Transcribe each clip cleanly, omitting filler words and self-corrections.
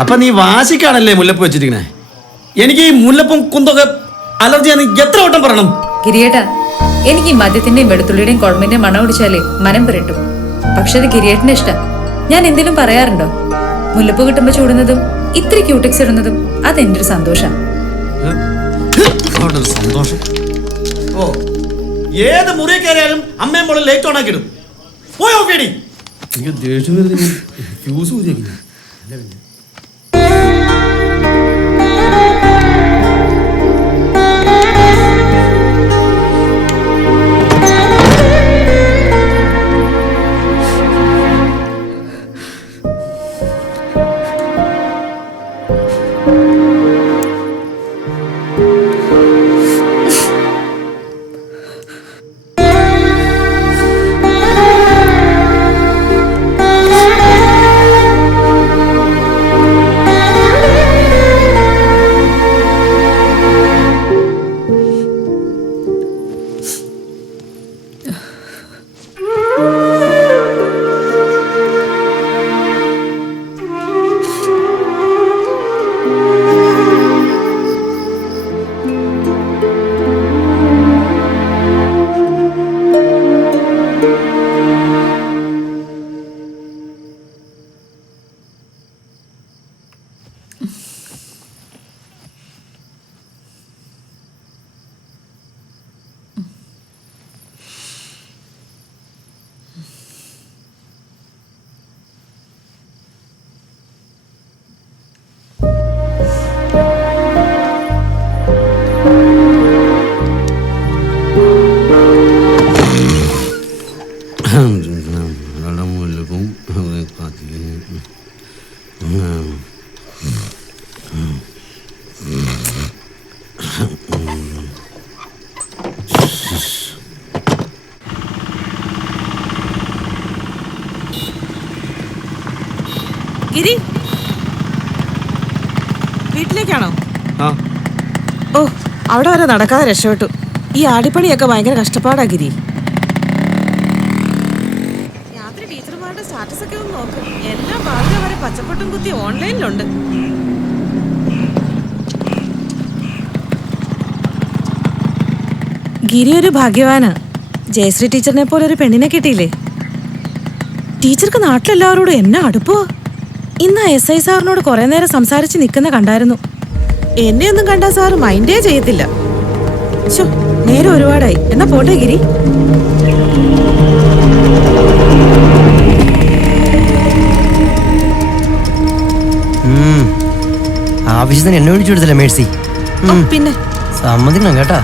അപ്പൊ നീ വാശിക്കാണല്ലേ മുല്ലപ്പ് വെച്ചിരിക്കണേ? എനിക്ക് ഈ മുല്ലപ്പും കുന്തൊക്കെ അലർജിയാന്ന് എത്ര വട്ടം പറയണം? ഗിരിയേട്ടാ, എനിക്ക് ഈ മദ്യത്തിന്റെയും വെളുത്തുള്ളിയുടെയും കുഴമ്പിന്റെയും മണം ഒടിച്ചാലേ മനം പുരട്ടും. പക്ഷെ അത് ഗിരിയേട്ടന് ഇഷ്ടം. ഞാൻ എന്തെങ്കിലും പറയാറുണ്ടോ? മുല്ലപ്പ് കിട്ടുമ്പോ ചൂടുന്നതും ഇത്ര ക്യൂട്ടിക്സ് ഇടുന്നതും അതെന്റെ ഒരു സന്തോഷം. ഓ, ഏത് മുറി കയറിയാലും അമ്മയും മോളും ലൈറ്റ് ഓൺ ആക്കിയിടും. പോയോ പേടി? എനിക്ക് ദേഷ്യം ഫ്യൂസ് ഊരിയാക്കി. ഗിരി, വീട്ടിലേക്കാണോ? ഓ, അവിടെ വരെ നടക്കാതെ രക്ഷപ്പെട്ടു. ഈ ആടിപ്പണിയൊക്കെ ഭയങ്കര കഷ്ടപ്പാടാ ഗിരി. രാത്രി ടീച്ചർമാരുടെ സ്റ്റാറ്റസ് ഒക്കെ ഒന്ന് നോക്ക്. എല്ലാ ഭാഗം വരെ പച്ചപ്പൊട്ടും കുത്തി ഓൺലൈനിലുണ്ട്. ഗിരി ഒരു ഭാഗ്യവാനാ. ജയശ്രീ ടീച്ചറിനെ പോലെ ഒരു പെണ്ണിനെ കിട്ടിയില്ലേ. ടീച്ചർക്ക് നാട്ടിലെല്ലാവരോടും എന്നാ അടുപ്പോ. ഇന്ന് SI സാറിനോട് കുറെ നേരം സംസാരിച്ച് നിൽക്കുന്ന കണ്ടായിരുന്നു. എന്നെയൊന്നും കണ്ടാ സാറ് മൈൻഡേ ചെയ്യത്തില്ല. നേരം ഒരുപാടായി. എന്നാ പോട്ടെ ഗിരി. ആവശ്യത്തിന് എന്നെ വിളിച്ചു കൊടുത്തില്ല മേഴ്സി. പിന്നെ സമ്മതിക്കണം കേട്ടാ.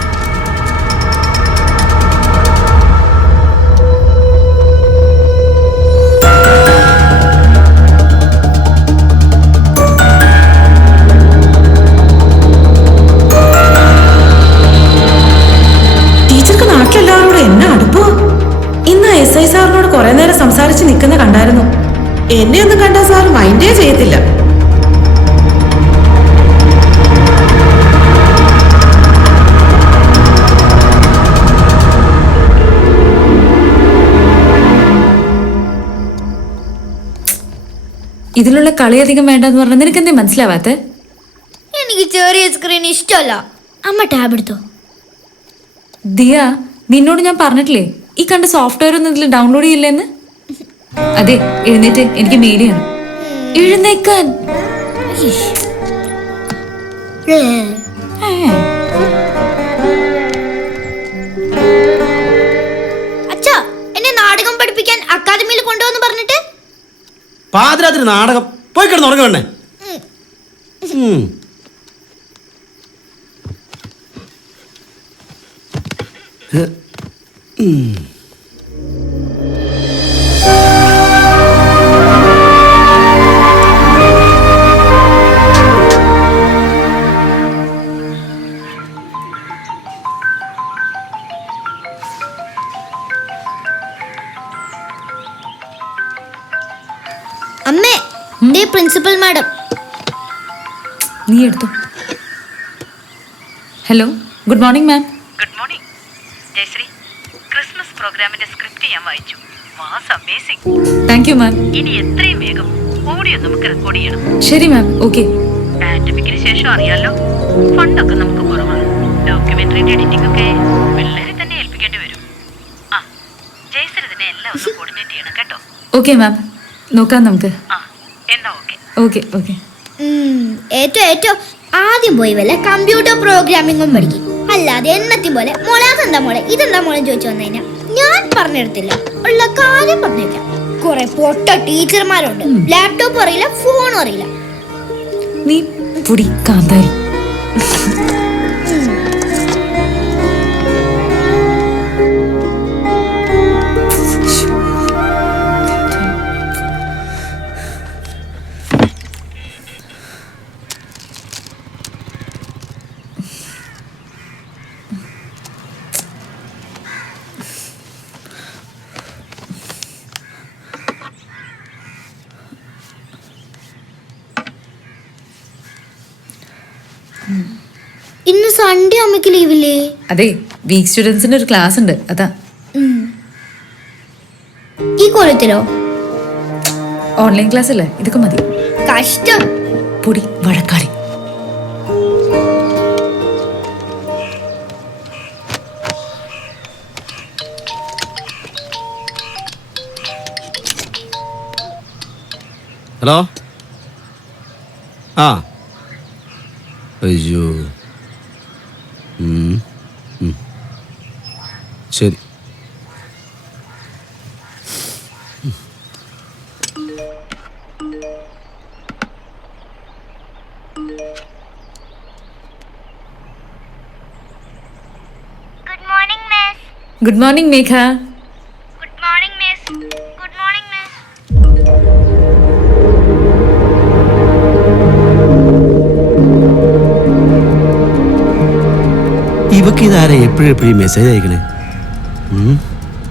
SI സാറിനോട് കുറെ നേരം സംസാരിച്ച് നിൽക്കുന്ന കണ്ടായിരുന്നു. എന്നെയൊന്നും കണ്ടാ സാർ മൈൻഡേ ചെയ്യത്തില്ല. ഇതിലുള്ള കളി അധികം വേണ്ടെന്ന് പറഞ്ഞാൽ നിനക്ക് എന്തേ മനസ്സിലാവാത്തെ? എനിക്ക് ചെറിയ സ്ക്രീൻ ഇഷ്ടമല്ല. അമ്മ ടാബ് എടുത്തോ. ദിയ, നിന്നോട് ഞാൻ പറഞ്ഞിട്ടില്ലേ ഈ കണ്ട സോഫ്റ്റ്വെയർ ഒന്നും ഇതിൽ ഡൗൺലോഡ് ചെയ്യില്ലെന്ന്? അതെ, എഴുന്നേറ്റ്, എനിക്ക് മെയിൽ ചെയ്യണം. എഴുന്നേക്കാൻ. അച്ഛാ, എന്നെ നാടകം പഠിപ്പിക്കാൻ അക്കാദമിയിൽ കൊണ്ടുവന്ന് പറഞ്ഞിട്ട് പാതിരാത്രി നാടകം പോയി കിടന്ന് ഉറങ്ങണേ. അമ്മേ, പ്രിൻസിപ്പൽ മാഡം. നീ എടുത്തു. Hello, good morning ma'am. Good morning Jayashree. Christmas പ്രോഗ്രാമിന്റെ സ്ക്രിപ്റ്റ് ഞാൻ വായിച്ചു. Thank you ma'am. ഇനി എത്രയും വേഗം ഓഡിയോ നമുക്ക് റെക്കോർഡ് ചെയ്യണം. ശരി മാം. ഓക്കെ. പാൻഡമിക്കിന് ശേഷം അറിയാലോ, ഫണ്ടൊക്കെ നമുക്ക് കുറവാണ്. ഡോക്യുമെന്ററിന്റെ എഡിറ്റിംഗ് ഒക്കെ പിള്ളേരെ തന്നെ ഏൽപ്പിക്കേണ്ടി വരും. ആ, ജയ്സർ ഇതിനെ എല്ലാം ഒന്ന് കോർഡിനേറ്റ് ചെയ്യണം കേട്ടോ. ഓക്കെ മാം, നോക്കാം നമുക്ക്. ആ, എന്നാ ഓക്കെ. Okay okay. ഏറ്റവും ആദ്യം പോയി വല്ല കമ്പ്യൂട്ടർ പ്രോഗ്രാമിങ്ങും പഠിക്കും. അല്ലാതെ എന്നത്തെ പോലെ മോളെ അതെന്താ മോളെ ഇതെന്താ മോളെ ചോദിച്ചു വന്നു കഴിഞ്ഞാൽ ഞാൻ പറഞ്ഞെടുത്തില്ല, ഉള്ള കാര്യം പറഞ്ഞേക്കാം. കുറെ പൊട്ട ടീച്ചർമാരുണ്ട്, ലാപ്ടോപ്പ് അറിയില്ല, ഫോണും അറിയില്ല. നീ പൊടി കാന്താരി. ഇന്ന് സൺഡേ അമ്മയ്ക്ക് ലീവില്ലേ? അതെ, വീക്ക് സ്റ്റുഡൻസിന്റെ ഒരു ക്ലാസ് ഉണ്ട്, അതാ. ഈ കൊല്ലത്തിലോ? ഓൺലൈൻ ക്ലാസ് അല്ലേ, ഇതൊക്കെ മതി. കഷ്ടം. പൊടി വഴക്കാളി. ഹലോ. ആ അയ്യോ, ശരി. Good morning miss. Good morning Megha. Good morning miss. Good morning miss. ഇവക്ക് ഇതാരാ എപ്പോഴെപ്പോഴും മെസ്സേജ് അയക്കണേ?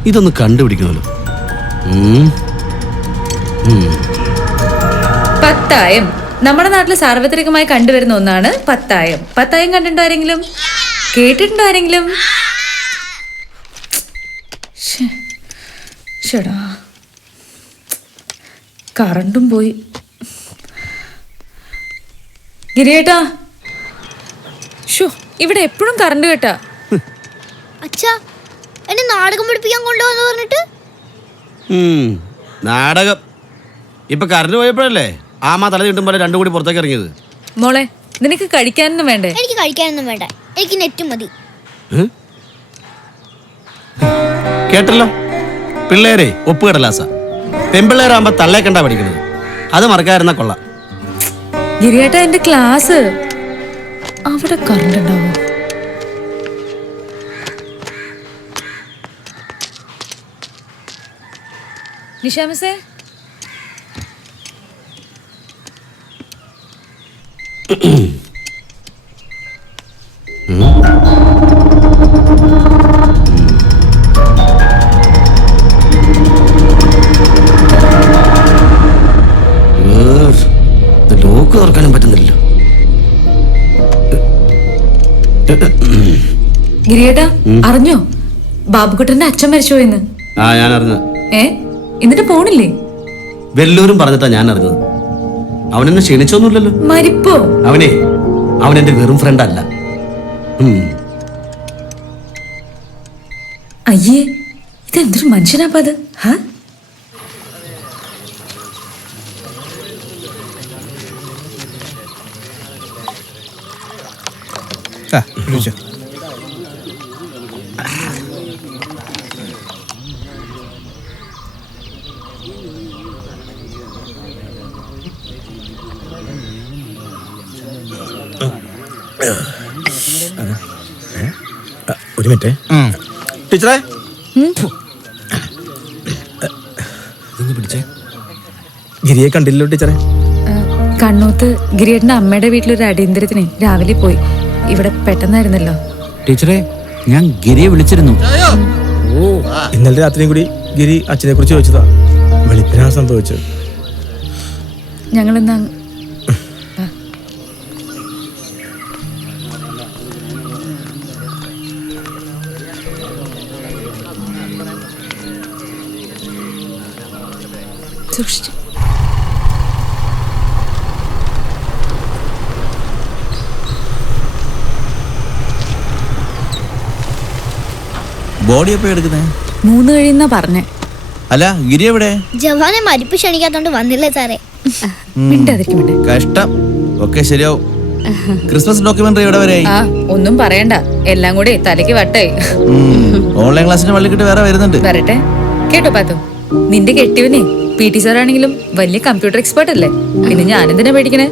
ഇതൊന്ന് കണ്ടുപിടിക്കണമല്ലോ. പത്തായം നമ്മുടെ നാട്ടിൽ സാർവത്രികമായി കണ്ടുവരുന്ന ഒന്നാണ് പത്തായം. പത്തായം കണ്ടിട്ടുണ്ടോ ആരെങ്കിലും? കേട്ടിട്ടുണ്ടോ ആരെങ്കിലും? ഷടാ, കറണ്ടും പോയി. ഗിരിയേട്ടാ, ഷോ ഇവിടെ എപ്പോഴും കറണ്ട് കേട്ടാ. അച്ഛാ, എന്നെ നാടകം പഠിപ്പിക്കാൻ കൊണ്ടുപോകുന്നു പറഞ്ഞിട്ട്. നാടകം ഇപ്പൊ കറണ്ട് പോയപ്പോഴല്ലേ ആമാ തല കിട്ടുമ്പോൾ രണ്ടും കൂടി പുറത്തേക്ക് ഇറങ്ങിയത്. മോളെ, നിനക്ക് കഴിക്കാനൊന്നും വേണ്ടേ? എനിക്ക് കഴിക്കാനൊന്നും വേണ്ട, എനിക്ക് നെറ്റ് മതി. കേട്ടല്ലോ, പിള്ളേരെ ഒപ്പുകടലാസ. പെൺപിള്ളേരാകുമ്പോ തള്ളേ കണ്ടാ പഠിക്കുന്നത്. അത് മറക്കാതിരുന്ന കൊള്ളാം. ഗിരിയേട്ടാ, എന്റെ ക്ലാസ് അവിടെ കറണ്ട് ഉണ്ടാവും. നിഷാമസേ, ലോക്ക് തുറക്കാനും പറ്റുന്നില്ലല്ലോ. ഗിരിയേട്ടാ, അറിഞ്ഞോ ബാബുക്കുട്ടന്റെ അച്ഛൻ മരിച്ചുപോയെന്ന്? ആ, ഞാൻ അറിഞ്ഞത്. എന്നിട്ട് പോണില്ലേ? വെല്ലൂരും പറഞ്ഞിട്ടാ ഞാൻ അറിഞ്ഞത്. അവനെന്നെ ക്ഷണിച്ചൊന്നുമില്ലല്ലോ. മരിപ്പോ? അവൻ എന്റെ വെറും ഫ്രണ്ട് അല്ല. അയ്യേ, ഇതെന്തൊരു മനുഷ്യനാപ്പ അത്. ഒരു മിനിറ്റ് ടീച്ചറെ. പിടിച്ചേ. ഗിരിയെ കണ്ടില്ലല്ലോ ടീച്ചറെ. കണ്ണൂത്ത് ഗിരിയേട്ടന്റെ അമ്മയുടെ വീട്ടിലൊരു അടിയന്തരത്തിന് രാവിലെ പോയി. ഇവിടെ പെട്ടെന്നായിരുന്നല്ലോ. ടീച്ചറെ, ഞാൻ ഗിരിയെ വിളിച്ചിരുന്നു. ഇന്നലെ രാത്രിയും കൂടി ഗിരി അച്ഛനെ കുറിച്ച് ചോദിച്ചതാ. വെളുപ്പിനാണ് സംഭവിച്ചത്. ഞങ്ങളിന്ന് സൂക്ഷിച്ചു. ബോഡി എപ്പോ എടുക്കുന്നേ? 3 കഴിയുന്ന പറഞ്ഞേ. അല്ല ഗിരി എവിടെ? ജവാനെ മരിപ്പ് ക്ഷണിക്കാത്തോണ്ട് വന്നില്ലേ സാറേ. മിണ്ടാതിരിക്കും മിണ്ട. കഷ്ടം. ഒക്കെ ശരിയാവും. ക്രിസ്മസ് ഡോക്യുമെന്ററി എവിടെ വരെ? ആ ഒന്നും പറയണ്ട, എല്ലാം കൂടി തലയ്ക്ക് വട്ടായി. ഓൺലൈൻ ക്ലാസ്സിന് വള്ളിക്കിട്ട് വേറെ വരുന്നുണ്ട്. വരട്ടെ. കേട്ടോ പാത്തു, നിന്റെ കെട്ടിയവനെ PT സാർ ആണെങ്കിലും വലിയ കമ്പ്യൂട്ടർ എക്സ്പേർട്ട് അല്ലേ? പിന്നെ ഞാനെന്തിനാ പേടിക്കണേ?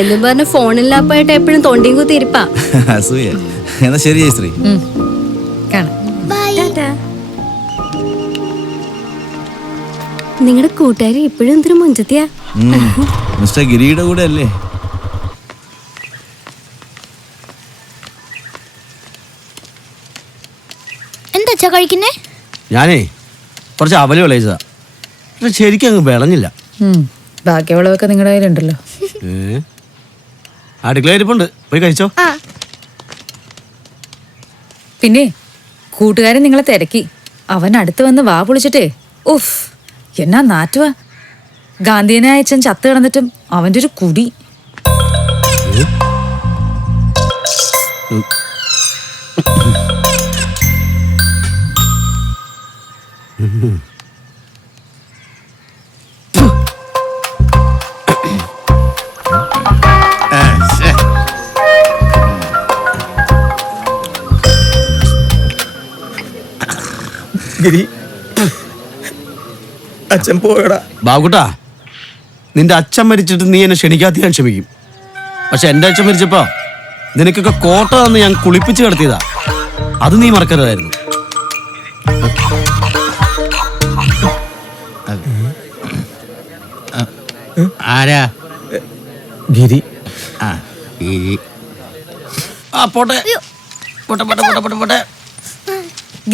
എന്നും പറഞ്ഞ ഫോണിൽ ലാപ്പായിട്ട് എപ്പോഴും തൊണ്ടിയും കുത്തി ഇരിപ്പാ. അസൂയ. എന്നാ ശരി ജയശ്രീ. കാണാം. നിങ്ങളുടെ കൂട്ടുകാരി ഇപ്പോഴും എന്തൊരു മുഞ്ചത്തിയാ. മിസ്റ്റർ ഗിരിയുടെ കൂടെ അല്ലേ? എന്താ കഴിക്കുന്നേ? ഞാനേ കുറച്ച് അവല് വിളയിച്ചതാ, പക്ഷെ ശരിക്കും അങ്ങ് വിളഞ്ഞില്ല. ബാക്കിയുള്ളതൊക്കെ നിങ്ങളുടെ കയ്യിലുണ്ടല്ലോ. അടുക്കളയിരിപ്പുണ്ട്, പോയി കഴിച്ചോ. പിന്നെ കൂട്ടുകാരൻ നിങ്ങളെ തിരക്കി. അവൻ അടുത്ത് വന്ന് വാ പൊളിച്ചിട്ടേ ഉഫ് എന്നാ നാറ്റുവാ. ഗാന്ധിയനെ അയച്ചൻ ചത്ത് കിടന്നിട്ടും അവന്റെ ഒരു കുടി. ഗിരി, അച്ഛൻ പോയടാ. ബാബുട്ടാ, നിന്റെ അച്ഛൻ മരിച്ചിട്ട് നീ എന്നെ ക്ഷണിക്കാത്ത ഞാൻ ക്ഷമിക്കും. പക്ഷെ എൻ്റെ അച്ഛൻ മരിച്ചപ്പോ നിനക്കൊക്കെ കോട്ട തന്ന് ഞാൻ കുളിപ്പിച്ച് കിടത്തിയതാ. അത് നീ മറക്കരുതായിരുന്നു. ആരാ? ഗിരി. ആ പോട്ടെ പോട്ടെ പോട്ടെ പോട്ടെ പോട്ടെ പോട്ടെ.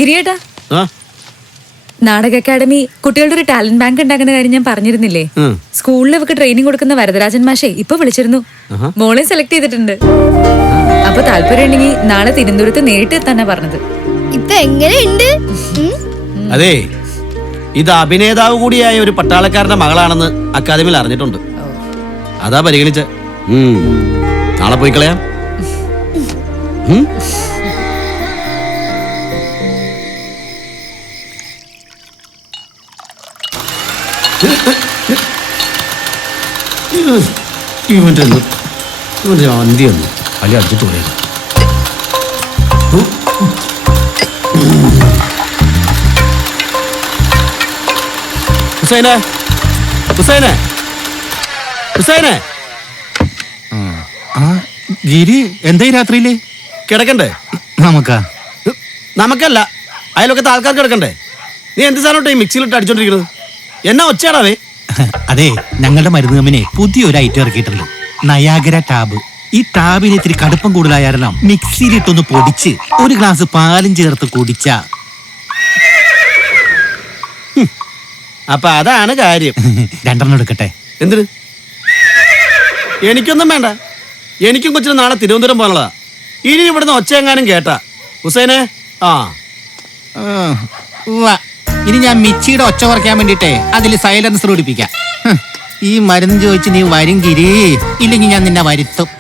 ഗിരിയേട്ടാ, ആ നാടക അക്കാദമി കുട്ടികളുടെ ഒരു ടാലന്റ് ബാങ്ക് ഉണ്ടാക്കുന്ന കാര്യം ഞാൻ പറഞ്ഞിരുന്നില്ലേ? സ്കൂളിൽ ഇവർക്ക് ട്രെയിനിങ് കൊടുക്കുന്ന വരദരാജൻ മാഷെ ഇപ്പൊ വിളിച്ചിരുന്നു. മോളെ സെലക്ട് ചെയ്തിട്ടുണ്ട്. അപ്പൊ താല്പര്യം ഉണ്ടെങ്കിൽ നാളെ തിരുവനന്തപുരത്ത് നേരിട്ട് എത്താനാ പറഞ്ഞത്. ഇപ്പൊ എങ്ങനെയുണ്ട്? അതെ, ഇത് അഭിനേതാവ് കൂടിയായ ഒരു പട്ടാളക്കാരന്റെ മകളാണെന്ന് അക്കാദമിയിൽ അറിഞ്ഞിട്ടുണ്ട്. അതാ പരിഗണിച്ച. നാളെ പോയി കളയാം. ഇവന്റെ അന്തി ഒന്ന് വലിയ അടിച്ചിട്ട് പോയത്. ഹുസൈനെ, ഹുസൈനെ, ഹുസൈനെ. ഗിരി എന്തായി രാത്രിയില് കിടക്കണ്ടേ? നമുക്കല്ല, അതിലൊക്കെ ആൾക്കാർക്ക് കിടക്കണ്ടേ? നീ എന്ത് സാധനം ഈ മിക്സിയിലിട്ട് അടിച്ചോണ്ടിരിക്കുന്നത്? എന്നാ ഒച്ചയാടാവേ? അതെ, ഞങ്ങളുടെ മരുന്ന് കമ്പനി പുതിയൊരു ഐറ്റം ഇറക്കിയിട്ടുണ്ട്, നയാഗര ടാബ്. ഈ ടാബിന് ഇത്തിരി കടുപ്പം കൂടുതലായ കാരണം മിക്സിയിലിട്ടൊന്ന് പൊടിച്ച് ഒരു ഗ്ലാസ് പാലും ചേർത്ത് കുടിച്ച. അപ്പൊ അതാണ് കാര്യം. 2 എടുക്കട്ടെ? എന്തിന്? എനിക്കൊന്നും വേണ്ട. എനിക്കും കൊച്ചിന് നാളെ തിരുവനന്തപുരം പോകാനുള്ളതാ. ഇനി ഇവിടുന്ന് ഒച്ചയെങ്ങാനും കേട്ടാ ഹുസൈനെ. ഇനി ഞാൻ മിക്സിയുടെ ഒച്ച കുറയ്ക്കാൻ വേണ്ടിട്ടേ അതിൽ സൈലൻസർ പിടിപ്പിക്കാം. ഈ മരുന്ന് ചോദിച്ച് നീ വരും ഗിരി, ഇല്ലെങ്കിൽ ഞാൻ നിന്നെ വരുത്തും.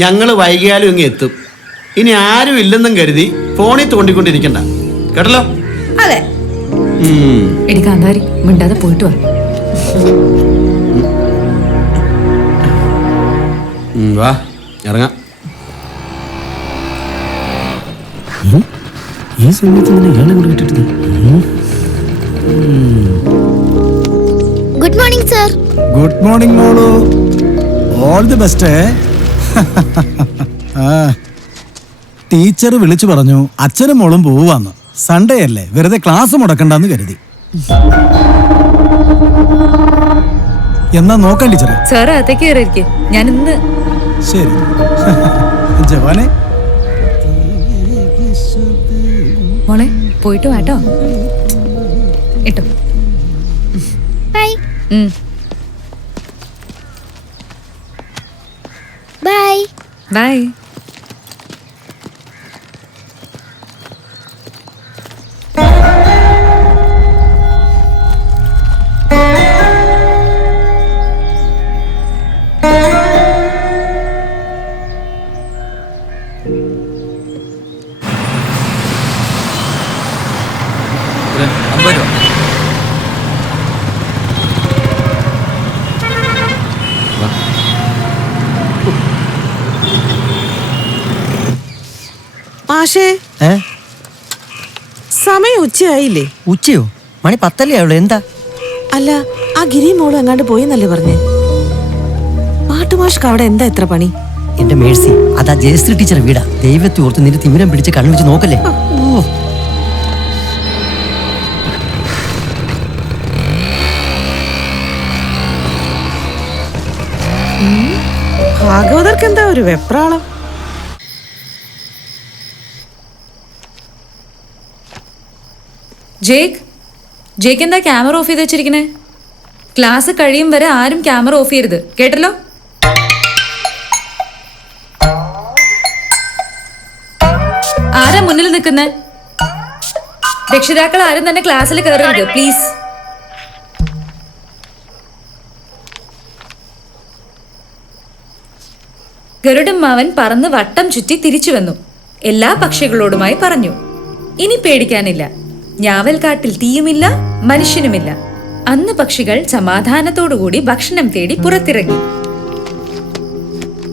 ഞങ്ങള് വൈകിയാലും ഇങ്ങ് എത്തും. ഇനി ആരും ഇല്ലെന്നും കരുതി ഫോണിൽ തോണ്ടിക്കൊണ്ടിരിക്കണ്ട, കേട്ടല്ലോ? അതെ. എടി കാന്താരി, മിണ്ടാതെ പോയിട്ട് വാ. വാ ഇറങ്ങാം. ഈ സമയത്ത് തന്നെ ഇയാളെ കൂടെ വിട്ടിട്ട്. Good morning sir. Good morning മോളു. All the best. ടീച്ചർ വിളിച്ചു പറഞ്ഞു അച്ഛനും മോളും പോവാന്ന്. സൺഡേ അല്ലേ, വെറുതെ ക്ലാസ് മുടക്കണ്ടെന്ന് കരുതി. എന്നാ നോക്കാം ടീച്ചറെ. സാർ അകത്തേക്ക് കയറിയിരിക്കെ. ഞാൻ ഇന്ന് ശരി ജവാനെ. മോളെ പോയിട്ട് വാട്ടോ. ഇട്ടോ. ബൈ ഉം. ബൈ. ബൈ. ഇത് 50 രൂപ. മാഷേ, ഏ സമയം ഉച്ചയായില്ലേ? ഉച്ചയോ? മണി 10 ആയുള്ളൂ. എന്താ? അല്ല, ആ ഗിരി മോളും എങ്ങാണ്ട് പോയെന്നല്ലേ പറഞ്ഞേ? പാട്ടുമാഷ്ക്ക് അവിടെ എന്താ എത്ര പണി? എന്റെ മേഴ്സി, അതാ ജയശ്രീ ടീച്ചർ വീടാ. ദൈവത്തെ ഓർത്ത് നിന്റെ തിമിരം പിടിച്ച് കണ്ണു വെച്ച് നോക്കല്ലേ. ഓ, ഭാഗവതർക്ക് എന്താ ഒരു വെപ്രാളം? ജേക്ക് എന്താ ക്യാമറ ഓഫ് ചെയ്ത് വെച്ചിരിക്കണേ? ക്ലാസ് കഴിയും വരെ ആരും ക്യാമറ ഓഫ് ചെയ്യരുത്, കേട്ടല്ലോ? ആരാ മുന്നിൽ നിൽക്കുന്നേ? രക്ഷിതാക്കൾ ആരും തന്നെ ക്ലാസ്സിൽ കയറരുത്, പ്ലീസ്. ഗരുഡമ്മാവൻ പറന്ന് വട്ടം ചുറ്റി തിരിച്ചു വന്നു. എല്ലാ പക്ഷികളോടുമായി പറഞ്ഞു, ഇനി പേടിക്കാനില്ല. ഞാവൽക്കാട്ടിൽ തീയുമില്ല, മനുഷ്യനുമില്ല. അന്ന് പക്ഷികൾ സമാധാനത്തോടുകൂടി ഭക്ഷണം തേടി പുറത്തിറങ്ങി.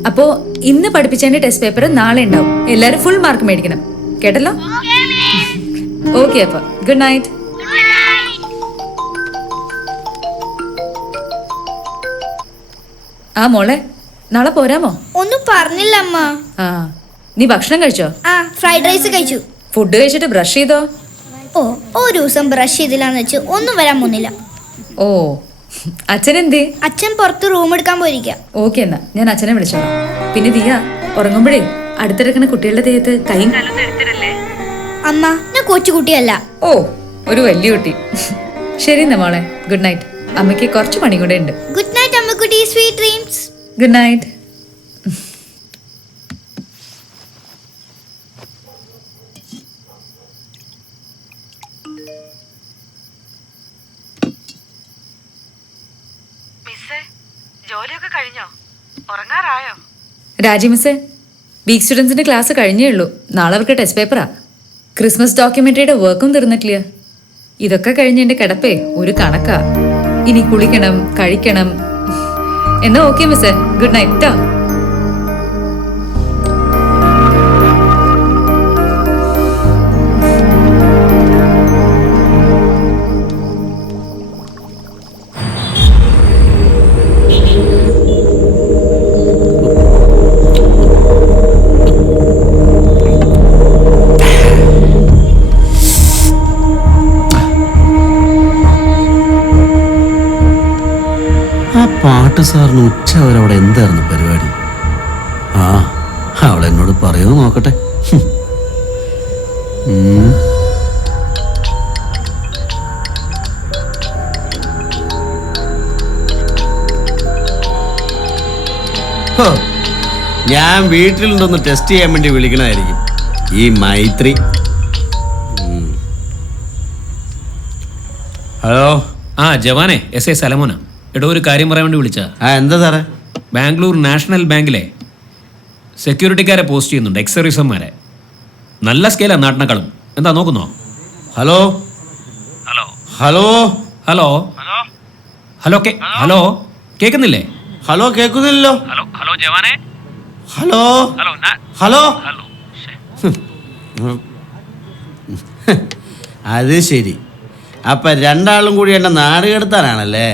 അപ്പോ ഇന്ന് പഠിപ്പിച്ചതിന്റെ ടെസ്റ്റ് പേപ്പർ നാളെ ഉണ്ടാവും. എല്ലാരും ഫുൾ മാർക്ക് മേടിക്കണം, കേട്ടല്ലോ? ഓക്കെ, അപ്പൊ ഗുഡ് നൈറ്റ്. ആ മോളെ, നാളെ പോരാമോ? ഒന്നും പറഞ്ഞില്ല അമ്മ. ആ, നീ ഭക്ഷണം കഴിച്ചോ? ആ, ഫ്രൈഡ് റൈസ് കഴിച്ചു. ഫുഡ് കഴിച്ചിട്ട് ബ്രഷ് ചെയ്തോ? ഓ, ഒരു ദിവസം ബ്രഷ് ചെയ്തില്ലാന്ന് വെച്ച് ഒന്നും വരാൻ പോകുന്നില്ല. ഓ, അച്ഛൻ എന്തേ? അച്ഛൻ പുറത്ത് റൂം എടുക്കാൻ പോയിരിക്ക. ഓക്കെ, എന്നാ ഞാൻ അച്ഛനെ വിളിച്ചോളാം. പിന്നെ ദിയ, ഉറങ്ങുമ്പോഴേ അടുത്തിടക്കുന്ന കുട്ടികളുടെ ദേഹത്ത് കൈയും കാലൊന്നും എടുത്തിടല്ലേ. അമ്മ, ഞാൻ കൊച്ചുകുട്ടിയല്ല. ഓ, ഒരു വലിയ കുട്ടി. ശരി എന്നാ മോളെ, ഗുഡ് നൈറ്റ്. അമ്മയ്ക്ക് കുറച്ച് പണി കൂടെ ഉണ്ട്. ഗുഡ് നൈറ്റ് അമ്മക്കുട്ടി, സ്വീറ്റ് ഡ്രീംസ്. Good night. മിസ്സേ, ജോലിയൊക്കെ കഴിഞ്ഞോ? ഉറങ്ങാറായോ? രാജി മിസ്സേ, വീക്ക് സ്റ്റുഡൻസിന്റെ ക്ലാസ് കഴിഞ്ഞേ ഉള്ളൂ. നാളെ അവർക്ക് ടെസ്റ്റ് പേപ്പറാ. ക്രിസ്മസ് ഡോക്യുമെന്ററിയുടെ വർക്കും തീർന്നിട്ടില്ല. ഇതൊക്കെ കഴിഞ്ഞ് എന്റെ കിടപ്പേ ഒരു കണക്കാ. ഇനി കുളിക്കണം, കഴിക്കണം. എന്നാ ഓക്കെ മിസ്സേ, ഗുഡ് നൈറ്റ് ട്ടോ. ആ പാട്ട് സാറിന് ഉച്ച വരെ അവിടെ എന്തായിരുന്നു പരിപാടി? ആ, അവളെ എന്നോട് പറയുമോ നോക്കട്ടെ. ഹോ, ഞാൻ വീട്ടിലുണ്ടൊന്ന് ടെസ്റ്റ് ചെയ്യാൻ വേണ്ടി വിളിക്കണമായിരിക്കും ഈ മൈത്രി. ഹലോ. ആ ജവാനെ, എസ് ഐ സലമോന. എടോ, ഒരു കാര്യം പറയാൻ വേണ്ടി വിളിച്ചാ. ആ, എന്താ സാറേ? ബാംഗ്ലൂർ നാഷണൽ ബാങ്കിലെ സെക്യൂരിറ്റിക്കാരെ പോസ്റ്റ് ചെയ്യുന്നുണ്ട്, എക്സർവീസന്മാരെ. നല്ല സ്കെയിലാണ് നാട്ടിനേക്കാളും. എന്താ നോക്കുന്നോ? Hello hello hello hello hello hello, കേൾക്കുന്നില്ലേ? ഹലോ, കേൾക്കുന്നില്ലല്ലോ. ഹലോ ഹലോ ജവാനെ. Hello hello hello. ഹലോ. അത് ശരി. അപ്പൊ രണ്ടാളും കൂടി എന്നെ നാട് കടത്താനാണല്ലേ?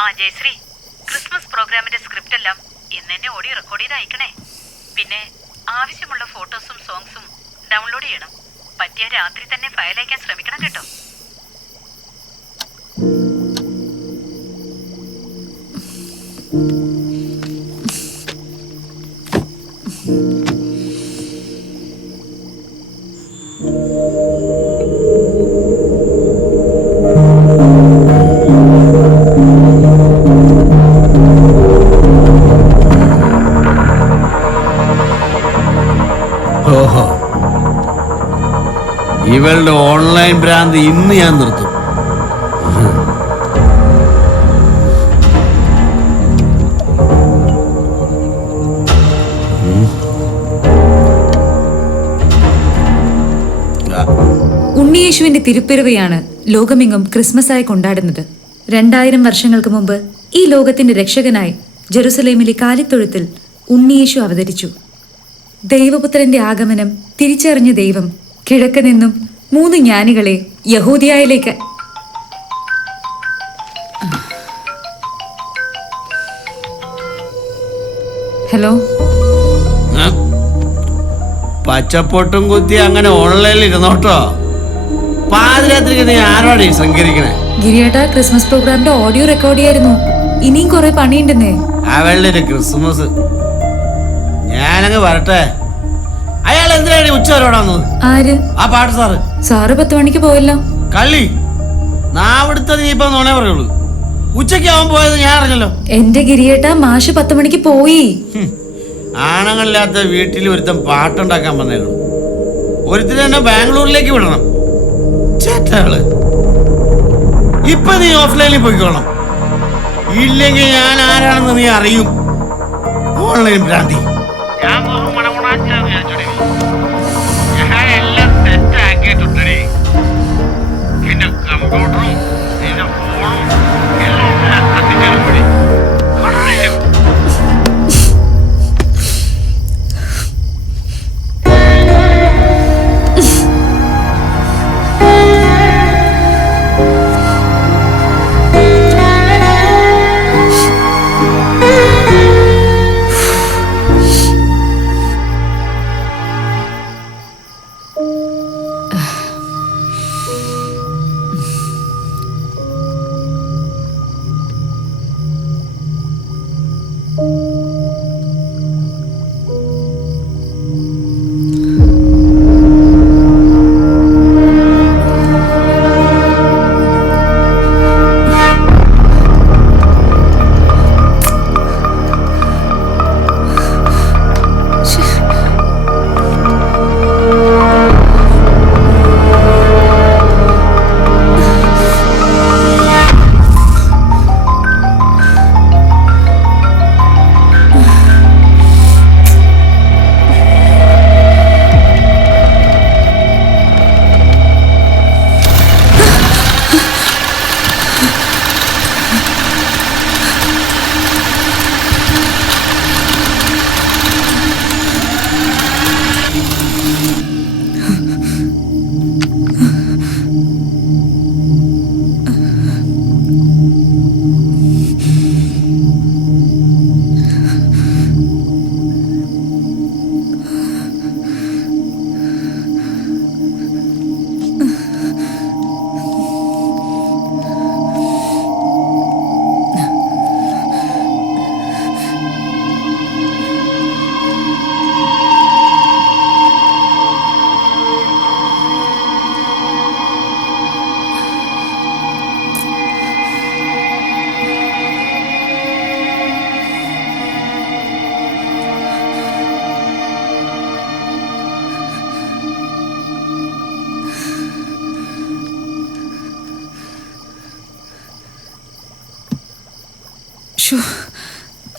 ആ ജയശ്രീ, ക്രിസ്മസ് പ്രോഗ്രാമിന്റെ സ്ക്രിപ്റ്റ് എല്ലാം ഇന്ന് തന്നെ ഓഡിയോ റെക്കോർഡ് ചെയ്ത് അയക്കണേ. പിന്നെ ആവശ്യമുള്ള ഫോട്ടോസും സോങ്സും ഡൗൺലോഡ് ചെയ്യണം. പറ്റിയ രാത്രി തന്നെ ഫയൽ അയക്കാൻ ശ്രമിക്കണം കേട്ടോ. ഓഹോ, ഇവളുടെ ഓൺലൈൻ ഭ്രാന്ത് ഇന്ന് ഞാൻ നിർത്തും. ഉണ്ണിയേശുവിന്റെ തിരുപ്പിറവിയാണ് ലോകമെങ്ങും ക്രിസ്മസായി കൊണ്ടാടുന്നത്. 2000 വർഷങ്ങൾക്ക് മുമ്പ് ഈ ലോകത്തിന്റെ രക്ഷകനായി ജെറുസലേമിലെ കാലിത്തൊഴുത്തിൽ ഉണ്ണിയേശു അവതരിച്ചു. ദൈവപുത്രന്റെ ആഗമനം തിരിച്ചറിഞ്ഞ ദൈവം കിഴക്ക് നിന്നും 3 ജ്ഞാനികളെ യഹൂദിയായിലേക്ക് ഹലോ പച്ചപ്പൊട്ടും കുത്തി അങ്ങനെ ഓൺലൈനിൽ ഇരുന്നോട്ടോ. പാതിരാത്രിക്ക് നീ ആരോടെ ശൃംഖരിക്കണേ? ഗിരിയേട്ട, ക്രിസ്മസ് പ്രോഗ്രാമിന്റെ ഓഡിയോ റെക്കോർഡ് ചെയ്യായിരുന്നു. ഇനിയും കുറെ പണിയുണ്ടെന്നേ. അവളുടെ ഒരു ക്രിസ്മസ്. ഞാനങ്ങ് വരട്ടെ. അയാൾ എന്തിനാണ് ഉച്ചവരോടാന്ന്? ആര്? ആ പാട്ട് സാറ്. സാറ് 10 മണിക്ക് പോയല്ലോ. കള്ളി, നാവിടുത്തെ നീ ഇപ്പൊ നോണേ പറയുള്ളൂ. ഉച്ചയ്ക്ക് അവൻ പോയത് ഞാൻ അറിഞ്ഞല്ലോ. എന്റെ ഗിരിയേട്ട, മാഷ് 10 മണിക്ക് പോയി. ആണുങ്ങളില്ലാത്ത വീട്ടിൽ ഒരുത്തൻ പാട്ടുണ്ടാക്കാൻ വന്നേക്കണം. ഒരുത്തിന് തന്നെ ബാംഗ്ലൂരിലേക്ക് വിടണം. ചേട്ടകള് ഇപ്പൊ നീ ഓഫ്ലൈനിൽ പോയിക്കോളാം. ഇല്ലെങ്കിൽ ഞാൻ ആരാണെന്ന് നീ അറിയും. ഓൺലൈൻ ഭ്രാന്തി. എല്ലാം തെറ്റാക്കിയിട്ടുണ്ടേ. പിന്നെ കമ്പ്യൂട്ടറും നിന്റെ ഫോണും എല്ലാം കത്തിച്ചാലും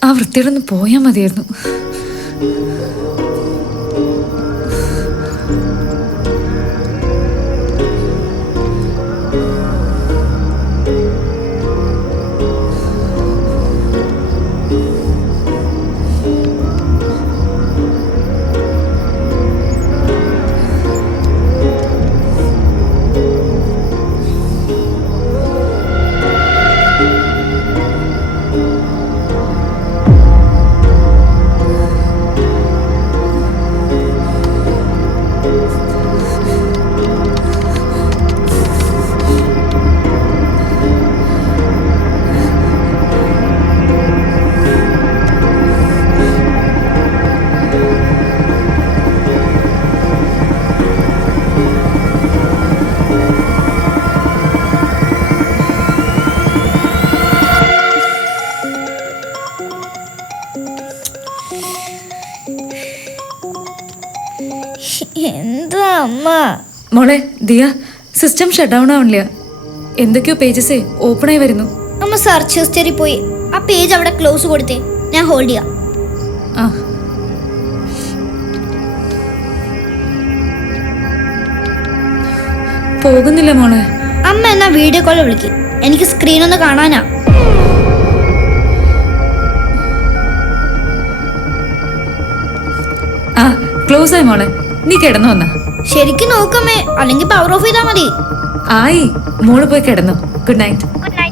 ആ വൃത്തിയോടൊന്ന് പോയാൽ മതിയായിരുന്നു. അമ്മ മോളെ ദിയ, സിസ്റ്റം ഷട്ട് ഡൗൺ ആവണില്ല. എന്തൊക്കെയോ പേജസേ ഓപ്പൺ ആയി വരുന്നു. അമ്മ സെർച്ച് ഹിസ്റ്ററി പോയി ആ പേജ് അവിടെ ക്ലോസ് കൊടുത്തേ, ഞാൻ ഹോൾഡ് ചെയ്യാം. ആ പോകുന്നില്ല മോളെ. അമ്മ എന്നാ വീഡിയോ കോൾ വിളിക്കും, എനിക്ക് സ്ക്രീൻ ഒന്ന് കാണാനാ. ആ ക്ലോസ് ആയി മോളെ, നീ കിടന്നു വന്നാ. ശരിക്കും നോക്കമ്മേ, അല്ലെങ്കിൽ പവർ ഓഫ് ചെയ്താൽ മതി. ആയി, മോള് പോയി കിടന്നു. Good night. Good night.